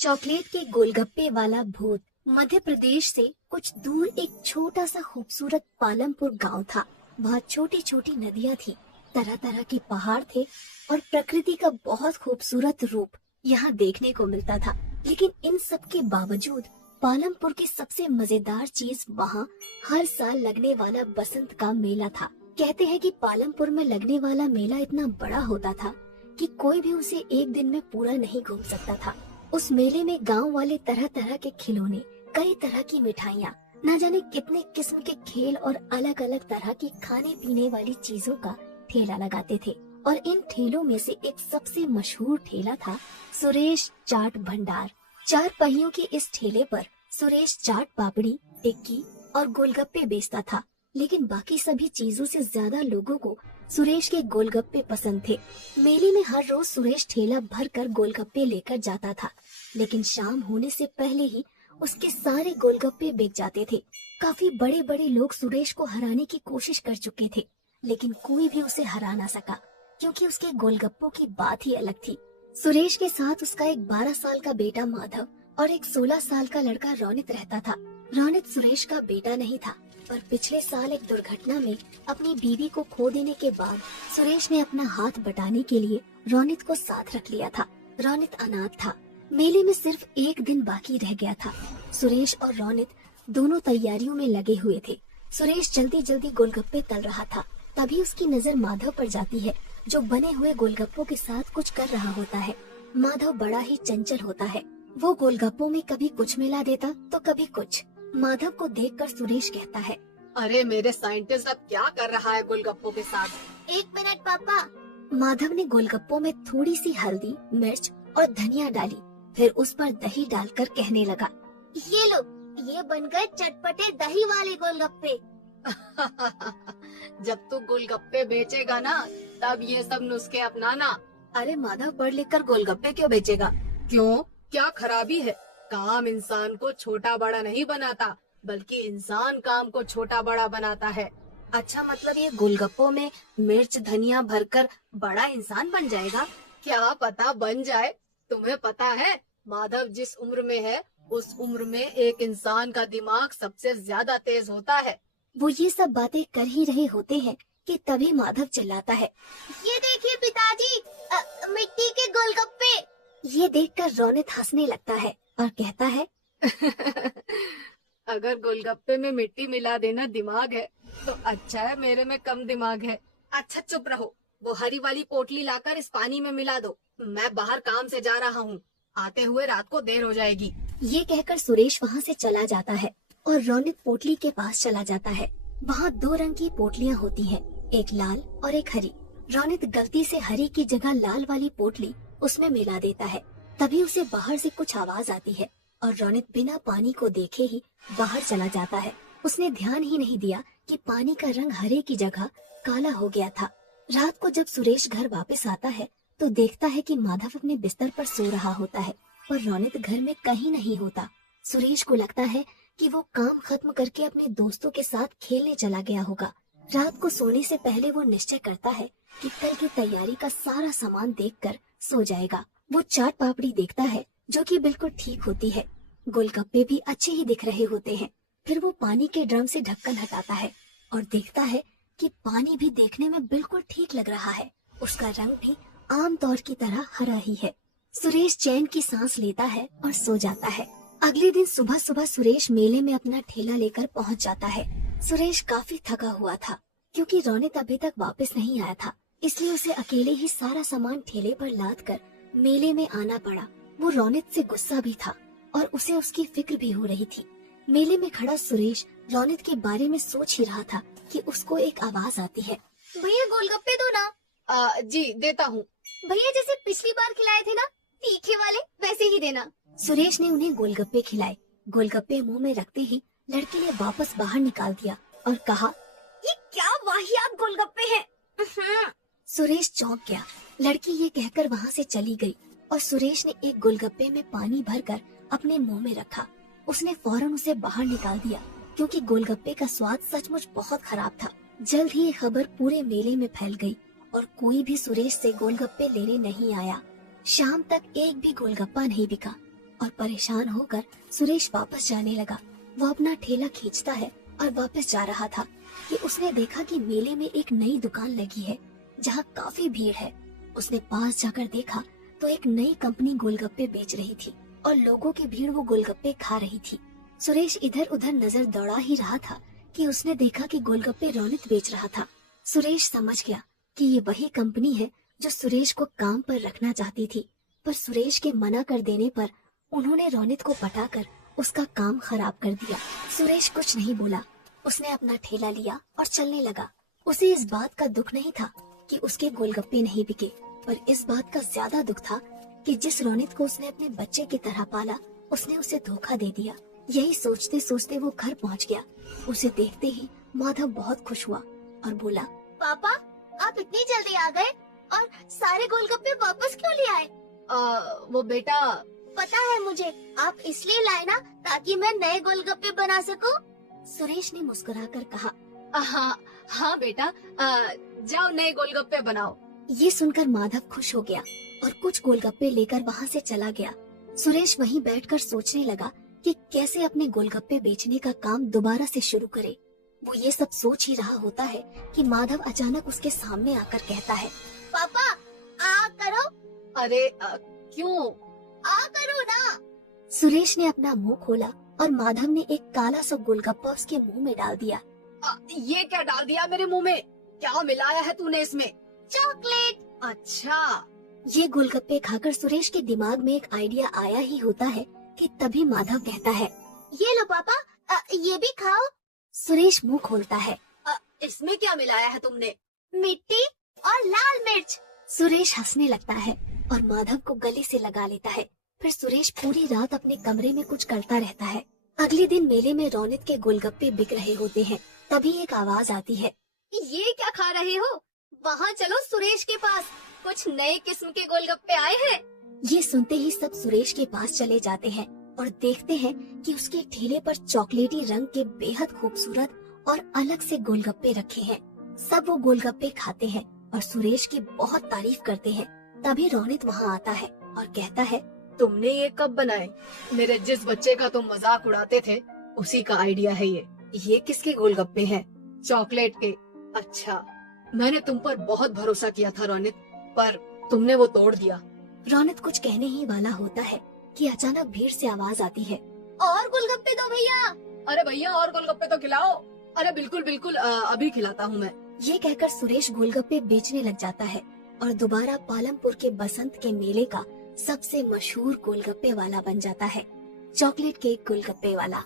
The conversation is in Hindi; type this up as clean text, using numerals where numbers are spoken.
चॉकलेट के गोलगप्पे वाला भूत। मध्य प्रदेश से कुछ दूर एक छोटा सा खूबसूरत पालमपुर गांव था। वहाँ छोटी छोटी नदियाँ थी, तरह तरह के पहाड़ थे और प्रकृति का बहुत खूबसूरत रूप यहाँ देखने को मिलता था। लेकिन इन सब के बावजूद पालमपुर की सबसे मजेदार चीज वहाँ हर साल लगने वाला बसंत का मेला था। कहते हैं कि पालमपुर में लगने वाला मेला इतना बड़ा होता था कि कोई भी उसे एक दिन में पूरा नहीं घूम सकता था। उस मेले में गांव वाले तरह तरह के खिलौने, कई तरह की मिठाइयाँ, न जाने कितने किस्म के खेल और अलग अलग तरह की खाने पीने वाली चीजों का ठेला लगाते थे। और इन ठेलों में से एक सबसे मशहूर ठेला था सुरेश चाट भंडार। 4 पहियों के इस ठेले पर सुरेश चाट पापड़ी, टिक्की और गोलगप्पे बेचता था। लेकिन बाकी सभी चीजों से ज्यादा लोगों को सुरेश के गोलगप्पे पसंद थे। मेले में हर रोज सुरेश ठेला भर कर गोलगप्पे लेकर जाता था, लेकिन शाम होने से पहले ही उसके सारे गोलगप्पे बिक जाते थे। काफी बड़े बड़े लोग सुरेश को हराने की कोशिश कर चुके थे, लेकिन कोई भी उसे हरा ना सका, क्योंकि उसके गोलगप्पों की बात ही अलग थी। सुरेश के साथ उसका एक 12 साल का बेटा माधव और एक 16 साल का लड़का रोनित रहता था। रोनित सुरेश का बेटा नहीं था, पर पिछले साल एक दुर्घटना में अपनी बीवी को खो देने के बाद सुरेश ने अपना हाथ बटाने के लिए रोनित को साथ रख लिया था। रोनित अनाथ था। मेले में सिर्फ एक दिन बाकी रह गया था। सुरेश और रोनित दोनों तैयारियों में लगे हुए थे। सुरेश जल्दी जल्दी गोलगप्पे तल रहा था, तभी उसकी नजर माधव पर जाती है, जो बने हुए गोलगप्पों के साथ कुछ कर रहा होता है। माधव बड़ा ही चंचल होता है। वो गोलगप्पों में कभी कुछ मिला देता तो कभी कुछ। माधव को देखकर सुरेश कहता है, अरे मेरे साइंटिस्ट अब क्या कर रहा है गोलगप्पों के साथ? 1 मिनट पापा। माधव ने गोलगप्पों में थोड़ी सी हल्दी, मिर्च और धनिया डाली, फिर उस पर दही डालकर कहने लगा, ये लो, ये बन गए चटपटे दही वाले गोलगप्पे। जब तू गोलगप्पे बेचेगा ना, तब ये सब नुस्खे अपनाना। अरे माधव पढ़ लिख कर गोलगप्पे क्यों बेचेगा? क्यों, क्या खराबी है? काम इंसान को छोटा बड़ा नहीं बनाता, बल्कि इंसान काम को छोटा बड़ा बनाता है। अच्छा, मतलब ये गोलगप्पों में मिर्च धनिया भरकर बड़ा इंसान बन जाएगा? क्या पता बन जाए। तुम्हें पता है माधव जिस उम्र में है, उस उम्र में एक इंसान का दिमाग सबसे ज्यादा तेज होता है। वो ये सब बातें कर ही रहे होते हैं कि तभी माधव चिल्लाता है, ये देखिए पिताजी, मिट्टी के गोलगप्पे। ये देखकर रोनित हंसने लगता है और कहता है, अगर गोलगप्पे में मिट्टी मिला देना दिमाग है, तो अच्छा है मेरे में कम दिमाग है। अच्छा चुप रहो, वो हरी वाली पोटली लाकर इस पानी में मिला दो। मैं बाहर काम से जा रहा हूँ, आते हुए रात को देर हो जाएगी। ये कहकर सुरेश वहाँ से चला जाता है और रोनित पोटली के पास चला जाता है। वहाँ 2 रंग की पोटलियाँ होती हैं, एक लाल और एक हरी। रोनित गलती से हरी की जगह लाल वाली पोटली उसमें मिला देता है। तभी उसे बाहर से कुछ आवाज आती है और रोनित बिना पानी को देखे ही बाहर चला जाता है। उसने ध्यान ही नहीं दिया कि पानी का रंग हरे की जगह काला हो गया था। रात को जब सुरेश घर वापस आता है तो देखता है कि माधव अपने बिस्तर पर सो रहा होता है, पर रोनित घर में कहीं नहीं होता। सुरेश को लगता है कि वो काम खत्म करके अपने दोस्तों के साथ खेलने चला गया होगा। रात को सोने से पहले वो निश्चय करता है कि कल की तैयारी का सारा सामान देखकर सो जाएगा। वो चाट पापड़ी देखता है, जो कि बिल्कुल ठीक होती है। गोलगप्पे भी अच्छे ही दिख रहे होते हैं। फिर वो पानी के ड्रम से ढक्कन हटाता है और देखता है कि पानी भी देखने में बिल्कुल ठीक लग रहा है। उसका रंग भी आम तौर की तरह हरा ही है। सुरेश चैन की सांस लेता है और सो जाता है। अगले दिन सुबह सुबह सुरेश मेले में अपना ठेला लेकर पहुंच जाता है। सुरेश काफी थका हुआ था, क्योंकि रोनित अभी तक वापस नहीं आया था, इसलिए उसे अकेले ही सारा सामान ठेले पर लाद कर मेले में आना पड़ा। वो रोनित से गुस्सा भी था और उसे उसकी फिक्र भी हो रही थी। मेले में खड़ा सुरेश रोनित के बारे में सोच ही रहा था कि उसको एक आवाज आती है, भैया गोलगप्पे दो ना। जी देता हूँ। भैया जैसे पिछली बार खिलाए थे ना, तीखे वाले, वैसे ही देना। सुरेश ने उन्हें गोलगप्पे खिलाए। गोलगप्पे मुंह में रखते ही लड़के ने वापस बाहर निकाल दिया और कहा, ये क्या वाहियात गोलगप्पे हैं। सुरेश चौंक गया। लड़की ये कहकर वहाँ से चली गई और सुरेश ने एक गोलगप्पे में पानी भरकर अपने मुंह में रखा। उसने फौरन उसे बाहर निकाल दिया, क्योंकि गोलगप्पे का स्वाद सचमुच बहुत खराब था। जल्द ही ये खबर पूरे मेले में फैल गई और कोई भी सुरेश से गोलगप्पे लेने नहीं आया। शाम तक एक भी गोलगप्पा नहीं बिका। और परेशान होकर सुरेश वापस जाने लगा। वो अपना ठेला खींचता है और वापस जा रहा था कि उसने देखा कि मेले में एक नई दुकान लगी है जहाँ काफी भीड़ है। उसने पास जाकर देखा तो एक नई कंपनी गोलगप्पे बेच रही थी और लोगों की भीड़ वो गोलगप्पे खा रही थी। सुरेश इधर उधर नजर दौड़ा ही रहा था कि उसने देखा कि गोलगप्पे रौनक बेच रहा था। सुरेश समझ गया कि ये वही कंपनी है जो सुरेश को काम पर रखना चाहती थी, पर सुरेश के मना कर देने पर उन्होंने रौनक को पटाकर उसका काम खराब कर दिया। सुरेश कुछ नहीं बोला, उसने अपना ठेला लिया और चलने लगा। उसे इस बात का दुख नहीं था कि उसके गोलगप्पे नहीं बिके, पर इस बात का ज्यादा दुख था कि जिस रौनक को उसने अपने बच्चे की तरह पाला, उसने उसे धोखा दे दिया। यही सोचते सोचते वो घर पहुंच गया। उसे देखते ही माधव बहुत खुश हुआ और बोला, पापा, आप इतनी जल्दी आ गए और सारे गोलगप्पे वापस क्यों ले आए? वो बेटा, पता है मुझे, आप इसलिए लाए ना ताकि मैं नए गोलगप्पे बना सकूं। सुरेश ने मुस्कुराकर कहा। हाँ हाँ बेटा, जाओ नए गोलगप्पे बनाओ। ये सुनकर माधव खुश हो गया और कुछ गोलगप्पे लेकर वहाँ से चला गया। सुरेश वहीं बैठकर सोचने लगा कि कैसे अपने गोलगप्पे बेचने का काम दोबारा से शुरू करे। वो ये सब सोच ही रहा होता है कि माधव अचानक उसके सामने आकर कहता है, पापा, आ करो। अरे क्यों? आ करो ना। सुरेश ने अपना मुंह खोला और माधव ने एक काला सा गोलगप्पा उसके मुंह में डाल दिया। ये क्या डाल दिया मेरे मुंह में? क्या मिलाया है तूने इसमें? चॉकलेट। अच्छा। ये गोलगप्पे खाकर सुरेश के दिमाग में एक आइडिया आया ही होता है कि तभी माधव कहता है, ये लो पापा, ये भी खाओ। सुरेश मुंह खोलता है। इसमें क्या मिलाया है तुमने? मिट्टी और लाल मिर्च। सुरेश हंसने लगता है और माधव को गले से लगा लेता है। फिर सुरेश पूरी रात अपने कमरे में कुछ करता रहता है। अगले दिन मेले में रौनक के गोलगप्पे बिक रहे होते हैं। तभी एक आवाज आती है, ये क्या खा रहे हो? वहाँ चलो सुरेश के पास, कुछ नए किस्म के गोलगप्पे आए हैं। ये सुनते ही सब सुरेश के पास चले जाते हैं और देखते हैं कि उसके ठेले पर चॉकलेटी रंग के बेहद खूबसूरत और अलग से गोलगप्पे रखे हैं। सब वो गोलगप्पे खाते हैं और सुरेश की बहुत तारीफ करते हैं। तभी रौनक वहाँ आता है और कहता है, तुमने ये कब बनाए? मेरे जिस बच्चे का तुम मजाक उड़ाते थे उसी का आइडिया है ये। ये किसके गोलगप्पे हैं? चॉकलेट के। अच्छा, मैंने तुम पर बहुत भरोसा किया था रौनक, पर तुमने वो तोड़ दिया। रौनक कुछ कहने ही वाला होता है कि अचानक भीड़ से आवाज आती है, और गोलगप्पे दो भैया। अरे भैया, और गोलगप्पे तो खिलाओ। अरे बिल्कुल बिल्कुल, अभी खिलाता हूँ मैं। ये कहकर सुरेश गोलगप्पे बेचने लग जाता है और दोबारा पालमपुर के बसंत के मेले का सबसे मशहूर गोलगप्पे वाला बन जाता है, चॉकलेट केक गोलगप्पे वाला।